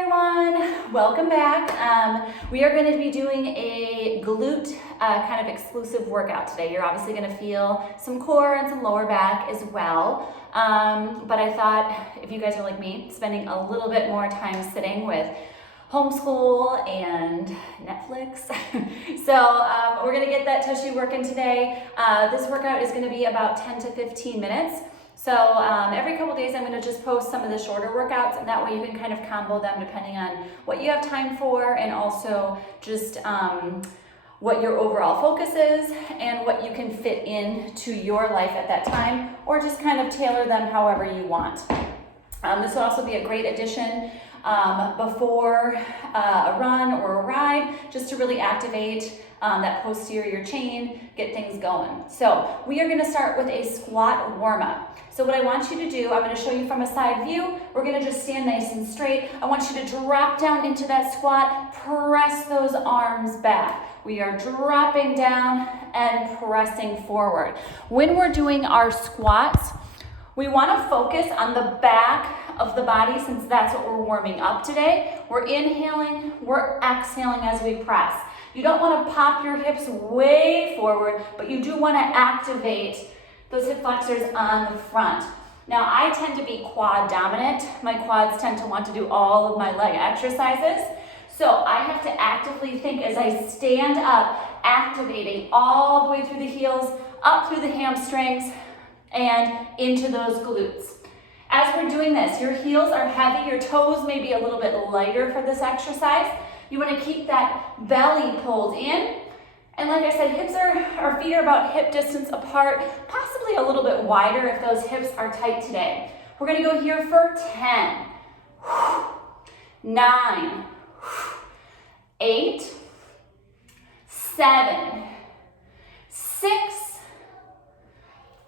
everyone, welcome back. We are going to be doing a glute kind of exclusive workout today. You're obviously going to feel some core and some lower back as well. But I thought if you guys are like me, spending a little bit more time sitting with homeschool and Netflix. So we're going to get that tushy working today. This workout is going to be about 10 to 15 minutes. So every couple days I'm going to just post some of the shorter workouts, and that way you can kind of combo them depending on what you have time for, and also just what your overall focus is and what you can fit into your life at that time, or just kind of tailor them however you want. This will also be a great addition before a run or a ride, just to really activate that posterior chain, get things going. So we are going to start with a squat warm-up. So what I want you to do, I'm going to show you from a side view. We're going to just stand nice and straight. I want you to drop down into that squat, press those arms back. We are dropping down and pressing forward. When we're doing our squats, we want to focus on the back of the body, since that's what we're warming up today. We're inhaling, we're exhaling as we press. You don't want to pop your hips way forward, but you do want to activate those hip flexors on the front. Now, I tend to be quad dominant. My quads tend to want to do all of my leg exercises. So I have to actively think as I stand up, activating all the way through the heels, up through the hamstrings, and into those glutes. As we're doing this, your heels are heavy, your toes may be a little bit lighter for this exercise. You want to keep that belly pulled in. And like I said, our feet are about hip distance apart, possibly a little bit wider if those hips are tight today. We're going to go here for 10, 9, 8, 7, 6,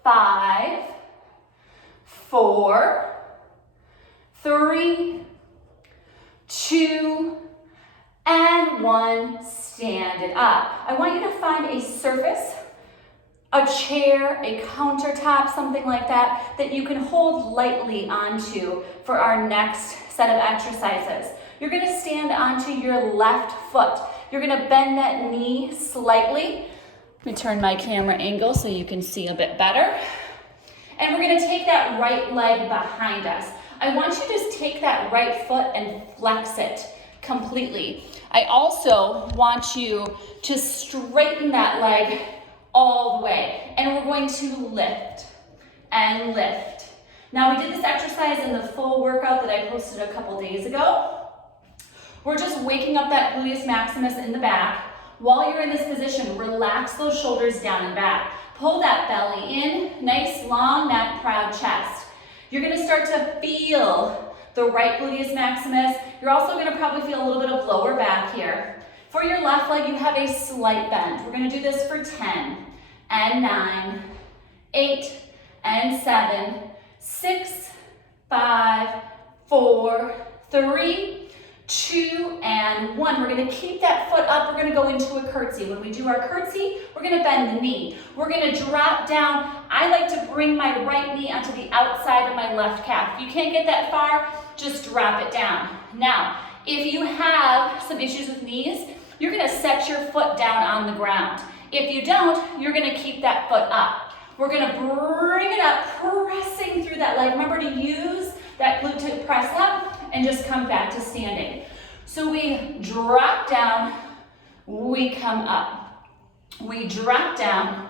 5, 4, 3, 2, and 1. Stand it up. I want you to find a surface, a chair, a countertop, something like that, that you can hold lightly onto for our next set of exercises. You're going to stand onto your left foot. You're going to bend that knee slightly. Let me turn my camera angle so you can see a bit better. And we're going to take that right leg behind us. I want you to just take that right foot and flex it completely. I also want you to straighten that leg all the way, and we're going to lift and lift. Now, we did this exercise in the full workout that I posted a couple days ago. We're just waking up that gluteus maximus in the back. While you're in this position, relax those shoulders down and back. Pull that belly in, nice long neck, proud chest. You're going to start to feel the right gluteus maximus. You're also going to probably feel a little bit of lower back here. For your left leg, you have a slight bend. We're going to do this for 10 and 9, 8 and 7, 6, 5, 4, 3, 2, and 1. We're going to keep that foot up. We're going to go into a curtsy. When we do our curtsy, we're going to bend the knee. We're going to drop down. I like to bring my right knee onto the outside of my left calf. If you can't get that far, just drop it down. Now, if you have some issues with knees, you're going to set your foot down on the ground. If you don't, you're going to keep that foot up. We're going to bring it up, pressing through that leg. Remember to use that glute to press up and just come back to standing. So we drop down, we come up. We drop down,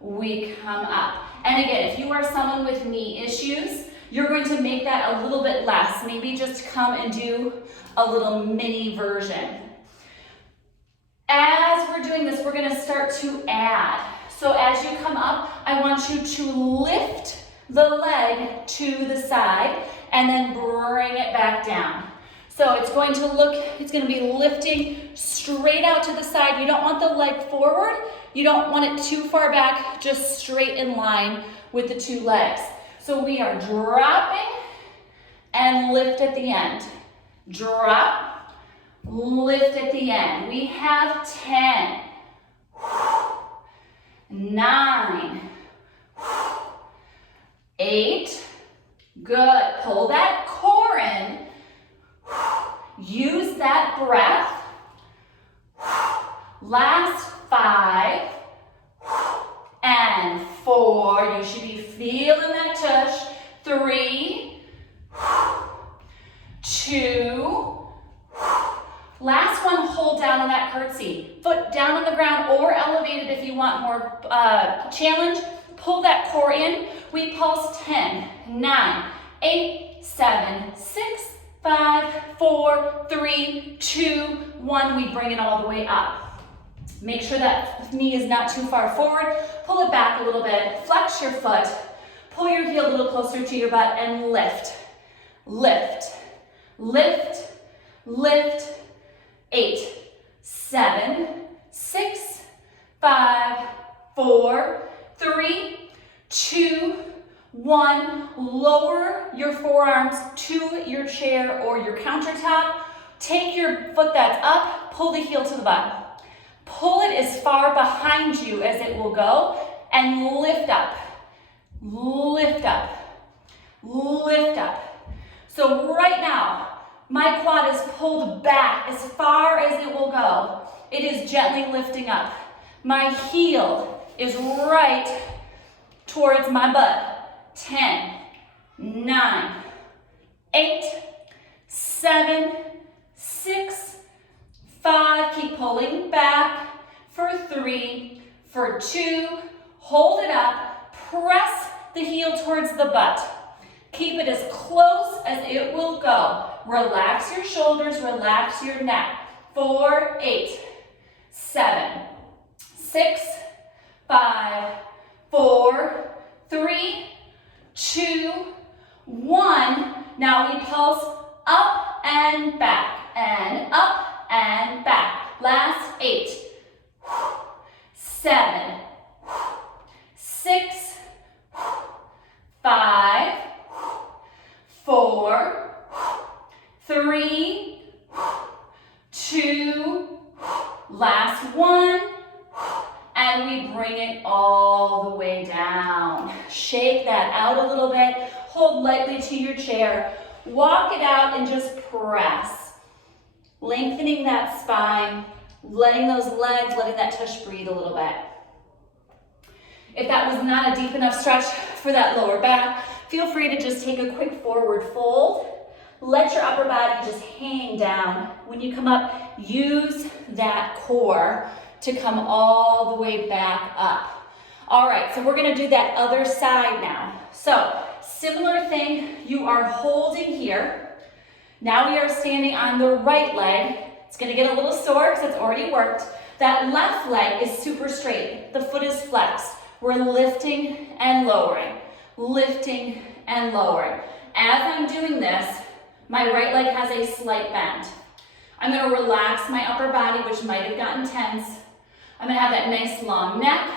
we come up. And again, if you are someone with knee issues, you're going to make that a little bit less. Maybe just come and do a little mini version. As we're doing this, we're going to start to add. So as you come up, I want you to lift the leg to the side and then bring it back down. So it's going to be lifting straight out to the side. You don't want the leg forward. You don't want it too far back, just straight in line with the two legs. So we are dropping and lift at the end. Drop, lift at the end. We have 10, 9, 8, good. Pull that core in. want more challenge, pull that core in. We pulse 10, 9, 8, 7, 6, 5, 4, 3, 2, 1. We bring it all the way up. Make sure that knee is not too far forward. Pull it back a little bit. Flex your foot. Pull your heel a little closer to your butt and lift. Lift, lift, lift. 8, 7, 6, 5, 4, 3, 2, 1. Lower your forearms to your chair or your countertop. Take your foot that's up, pull the heel to the butt. Pull it as far behind you as it will go and lift up, lift up, lift up. So right now, my quad is pulled back as far as it will go. It is gently lifting up. My heel is right towards my butt. 10, 9, 8, 7, 6, 5. Keep pulling back for 3, for 2. Hold it up. Press the heel towards the butt. Keep it as close as it will go. Relax your shoulders, relax your neck. 4, 8, 7, 6, 5, 4, 3, 2, 1. Now we pulse up and back, and up and back. Last 8, 7, 6, 5, 4, 3, 2, last 1, and we bring it all the way down. Shake that out a little bit, hold lightly to your chair, walk it out and just press. Lengthening that spine, letting those legs, letting that tush breathe a little bit. If that was not a deep enough stretch for that lower back, feel free to just take a quick forward fold. Let your upper body just hang down. When you come up, use that core to come all the way back up. All right, so we're gonna do that other side now. So, similar thing, you are holding here. Now we are standing on the right leg. It's gonna get a little sore because it's already worked. That left leg is super straight. The foot is flexed. We're lifting and lowering, lifting and lowering. As I'm doing this, my right leg has a slight bend. I'm gonna relax my upper body, which might have gotten tense. I'm gonna have that nice long neck.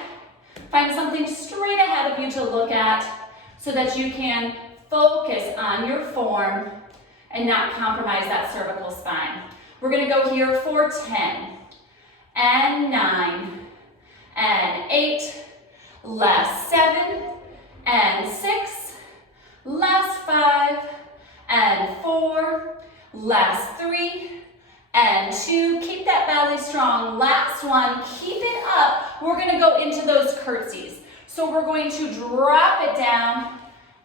Find something straight ahead of you to look at so that you can focus on your form and not compromise that cervical spine. We're gonna go here for 10 and 9 and 8, last 7 and 6, last 5 and 4, last 3 and 2. Keep that belly strong. Last one, keep it up. We're gonna go into those curtsies. So we're going to drop it down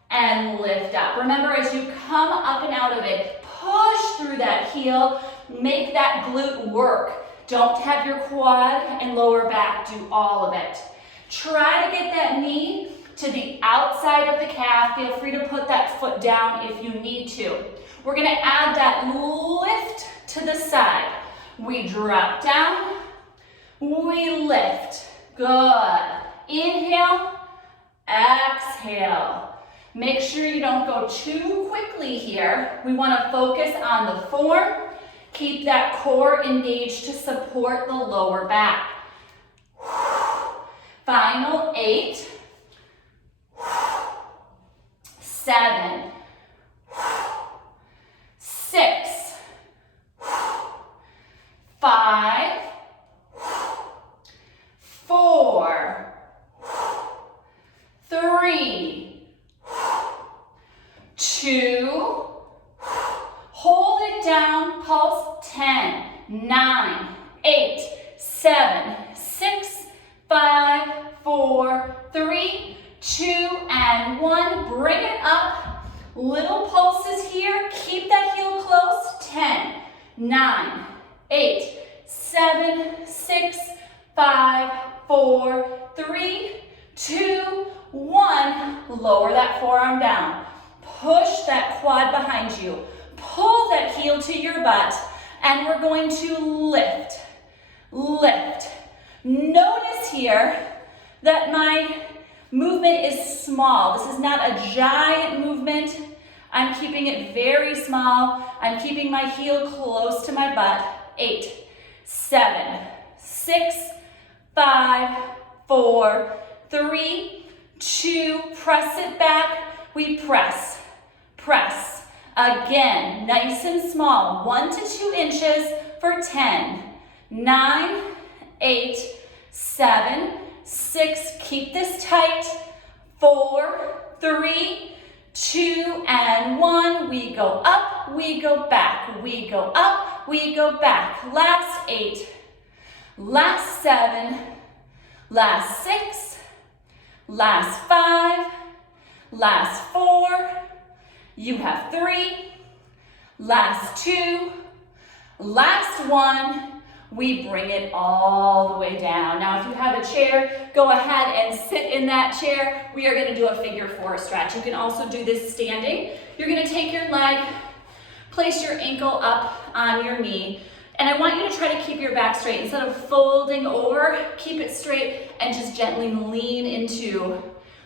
and lift up. Remember, as you come up and out of it, push through that heel, make that glute work. Don't have your quad and lower back do all of it. Try to get that knee to the outside of the calf. Feel free to put that foot down if you need to. We're gonna add that lift to the side. We drop down, we lift. Good. Inhale, exhale. Make sure you don't go too quickly here. We wanna focus on the form. Keep that core engaged to support the lower back. Final 8, 7, 6, 5, 4, 3, 2, hold it down, pulse 10, 9, 8, 7, 6, 5, 4, 3, 2, and 1. Bring it up. Little pulses here. Keep that heel close. 10, 9, 8, 7, 6, 5, 4, 3, 2, 1. Lower that forearm down. Push that quad behind you. Pull that heel to your butt, and we're going to lift, lift. Notice here that my movement is small. This is not a giant movement. I'm keeping it very small. I'm keeping my heel close to my butt. 8, 7, 6, 5, 4, 3, 2, press it back. We press, press. Again, nice and small, 1 to 2 inches for 10, 9, 8, 7, 6, keep this tight, 4, 3, 2, and 1. We go up, we go back, we go up, we go back. Last 8, last 7, last 6, last 5, last 4, you have 3, last 2, last 1. We bring it all the way down. Now, if you have a chair, go ahead and sit in that chair. We are gonna do a figure 4 stretch. You can also do this standing. You're gonna take your leg, place your ankle up on your knee, and I want you to try to keep your back straight. Instead of folding over, keep it straight and just gently lean into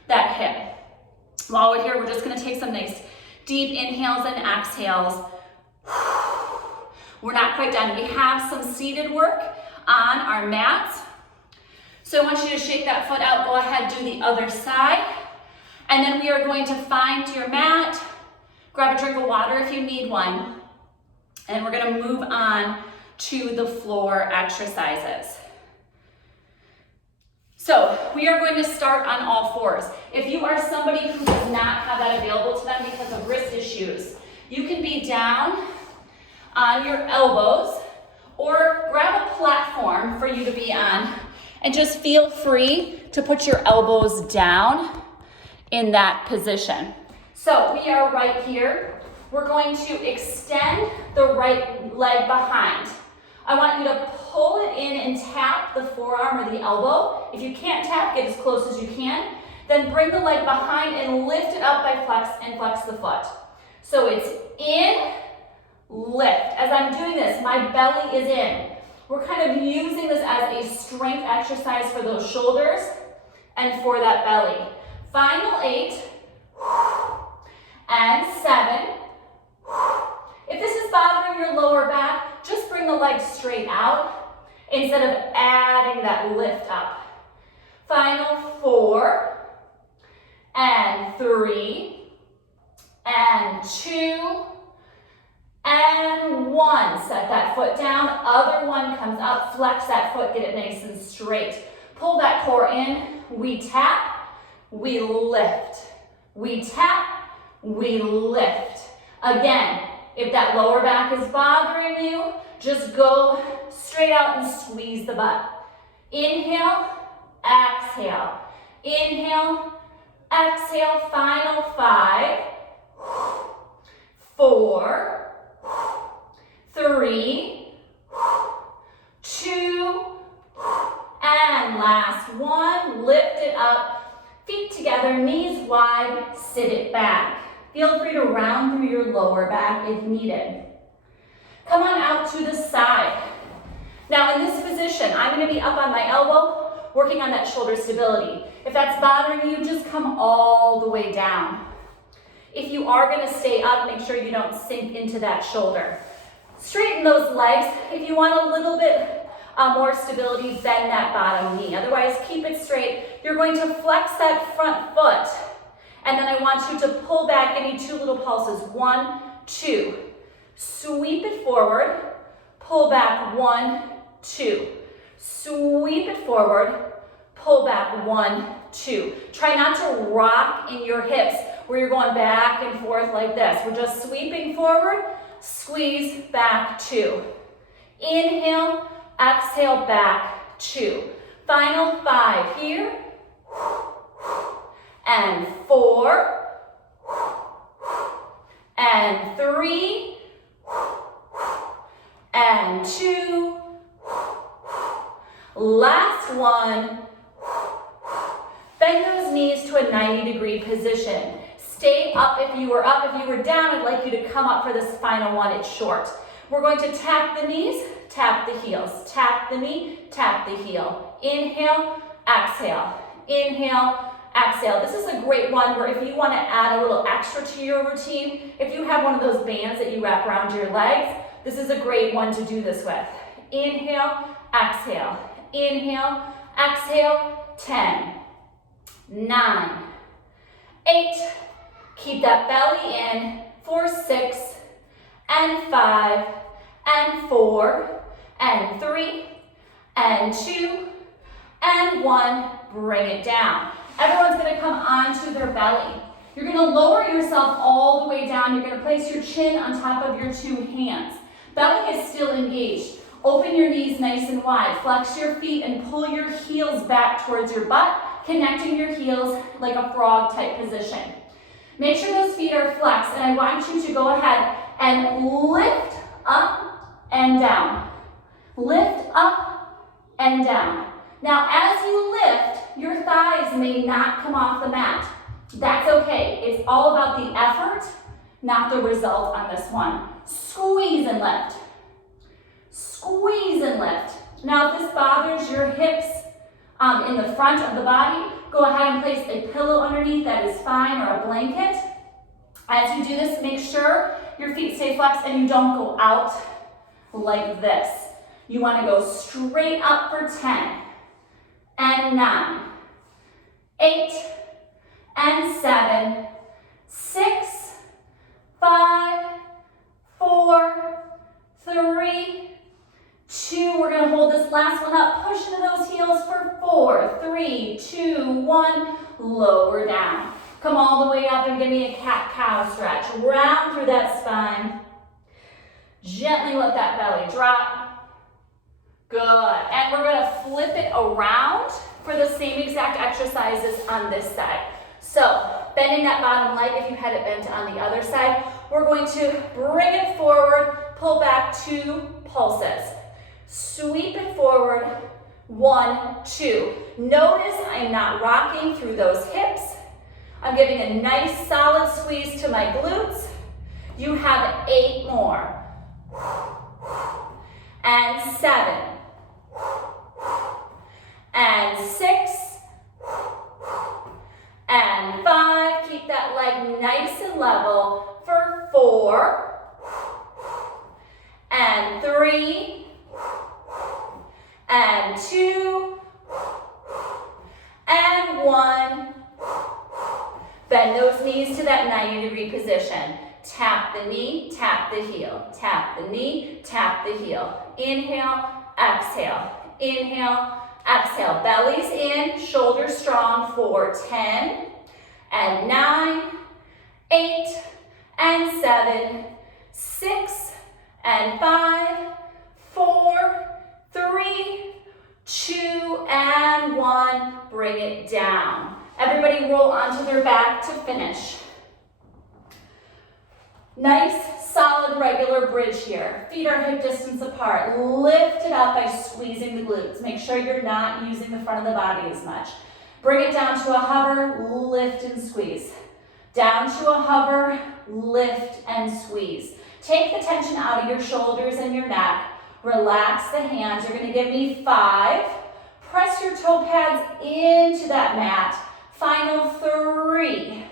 that hip. While we're here, we're just gonna take some nice deep inhales and exhales. We're not quite done. We have some seated work on our mats. So I want you to shake that foot out. Go ahead, do the other side. And then we are going to find your mat. Grab a drink of water if you need one. And we're gonna move on to the floor exercises. So we are going to start on all fours. If you are somebody who does not have that available to them because of wrist issues, you can be down on your elbows or grab a platform for you to be on and just feel free to put your elbows down in that position. So we are right here. We're going to extend the right leg behind. I want you to pull it in and tap the forearm or the elbow. If you can't tap, get as close as you can. Then bring the leg behind and lift it up by flex the foot. So it's in, lift. As I'm doing this, my belly is in. We're kind of using this as a strength exercise for those shoulders and for that belly. Final 8 and 7. If this is bothering your lower back, just bring the leg straight out instead of adding that lift up. Final 4 and 3 and 2 and 1. Set that foot down, other one comes up, flex that foot, get it nice and straight. Pull that core in, we tap, we lift. We tap, we lift. Again, if that lower back is bothering you, just go straight out and squeeze the butt. Inhale, exhale. Inhale, exhale. Final 5, 4, 3, 2, and last 1. Lift it up, feet together, knees wide, sit it back. Feel free to round through your lower back if needed. Come on out to the side. Now in this position, I'm going to be up on my elbow, working on that shoulder stability. If that's bothering you, just come all the way down. If you are going to stay up, make sure you don't sink into that shoulder. Straighten those legs. If you want a little bit more stability, bend that bottom knee. Otherwise, keep it straight. You're going to flex that front foot. And then I want you to pull back, give me 2 little pulses. 1, 2. Sweep it forward, pull back. 1, 2. Sweep it forward, pull back. 1, 2. Try not to rock in your hips where you're going back and forth like this. We're just sweeping forward, squeeze back. 2. Inhale, exhale, back. 2. Final 5 here. And 4, and 3, and 2, last 1, Bend those knees to a 90-degree position. Stay up if you were up. If you were down, I'd like you to come up for this final one. It's short. We're going to tap the knees, tap the heels. Tap the knee, tap the heel. Inhale, exhale. Inhale, exhale. This is a great one where if you want to add a little extra to your routine, if you have one of those bands that you wrap around your legs, this is a great one to do this with. Inhale, exhale. Inhale, exhale. 10, 9, 8. Keep that belly in for 6, and 5, and 4, and 3, and 2, and 1. Bring it down. Everyone's going to come onto their belly. You're going to lower yourself all the way down. You're going to place your chin on top of your 2 hands. Belly is still engaged. Open your knees nice and wide. Flex your feet and pull your heels back towards your butt, connecting your heels like a frog type position. Make sure those feet are flexed, and I want you to go ahead and lift up and down. Lift up and down. Now, as you lift, your thighs may not come off the mat. That's okay. It's all about the effort, not the result on this one. Squeeze and lift. Squeeze and lift. Now, if this bothers your hips in the front of the body, go ahead and place a pillow underneath. That is fine, or a blanket. As you do this, make sure your feet stay flexed and you don't go out like this. You want to go straight up for 10, and 9, 8, and 7, 6, 5, 4, 3, 2. We're going to hold this last one up. Push into those heels for 4, 3, 2, 1. Lower down. Come all the way up and give me a cat-cow stretch. Round through that spine. Gently let that belly drop. Good. And we're going to flip it around for the same exact exercises on this side. So, bending that bottom leg, if you had it bent on the other side, we're going to bring it forward, pull back 2 pulses. Sweep it forward, 1, 2. Notice I'm not rocking through those hips. I'm giving a nice solid squeeze to my glutes. You have 8 more. And 7. And 6. And 5. Keep that leg nice and level for 4. And 3. And 2. And 1. Bend those knees to that 90-degree position. Tap the knee, tap the heel. Tap the knee, tap the heel. Inhale, exhale. Inhale, exhale. Belly's in, shoulders strong for 10, and 9, 8, and 7, 6, and 5, 4, 3, 2, and 1. Bring it down. Everybody roll onto their back to finish. Nice, solid, regular bridge here. Feet are hip distance apart. Lift it up by squeezing the glutes. Make sure you're not using the front of the body as much. Bring it down to a hover, lift and squeeze. Down to a hover, lift and squeeze. Take the tension out of your shoulders and your neck. Relax the hands. You're going to give me 5. Press your toe pads into that mat. Final 3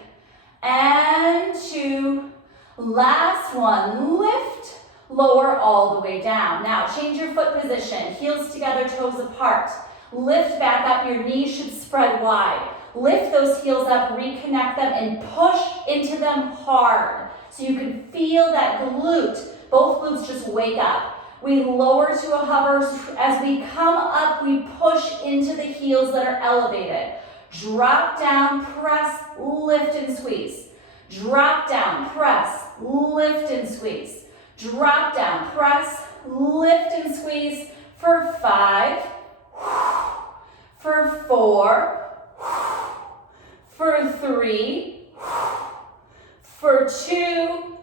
and 2. Last one. Lift, lower all the way down. Now change your foot position. Heels together, toes apart. Lift back up. Your knees should spread wide. Lift those heels up, reconnect them, and push into them hard so you can feel that glute. Both glutes just wake up. We lower to a hover. As we come up, we push into the heels that are elevated. Drop down, press, lift and squeeze. Drop down, press, lift and squeeze. Drop down, press, lift and squeeze for 5, for 4, for 3, for 2.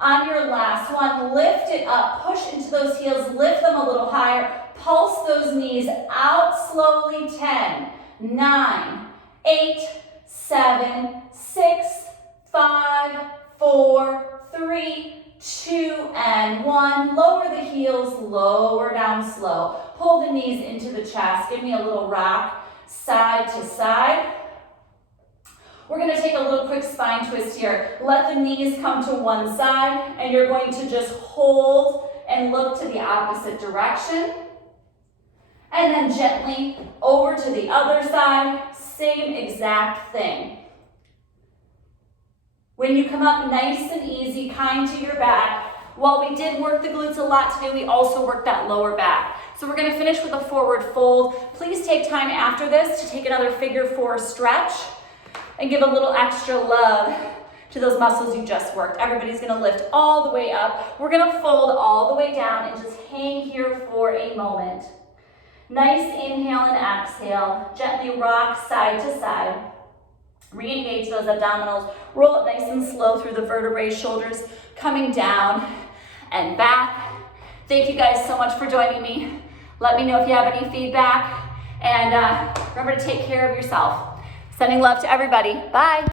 On your last one, lift it up, push into those heels, lift them a little higher, pulse those knees out slowly. 10, 9, 8, 7, 6, 5, 4, 3, 2, and 1. Lower the heels, lower down slow. Pull the knees into the chest. Give me a little rock, side to side. We're going to take a little quick spine twist here. Let the knees come to one side, and you're going to just hold and look to the opposite direction. And then gently over to the other side, same exact thing. When you come up nice and easy, kind to your back, while we did work the glutes a lot today, we also worked that lower back. So we're going to finish with a forward fold. Please take time after this to take another figure 4 stretch and give a little extra love to those muscles you just worked. Everybody's going to lift all the way up. We're going to fold all the way down and just hang here for a moment. Nice inhale and exhale. Gently rock side to side. Re-engage those abdominals. Roll it nice and slow through the vertebrae, shoulders coming down and back. Thank you guys so much for joining me. Let me know if you have any feedback. And remember to take care of yourself. Sending love to everybody. Bye.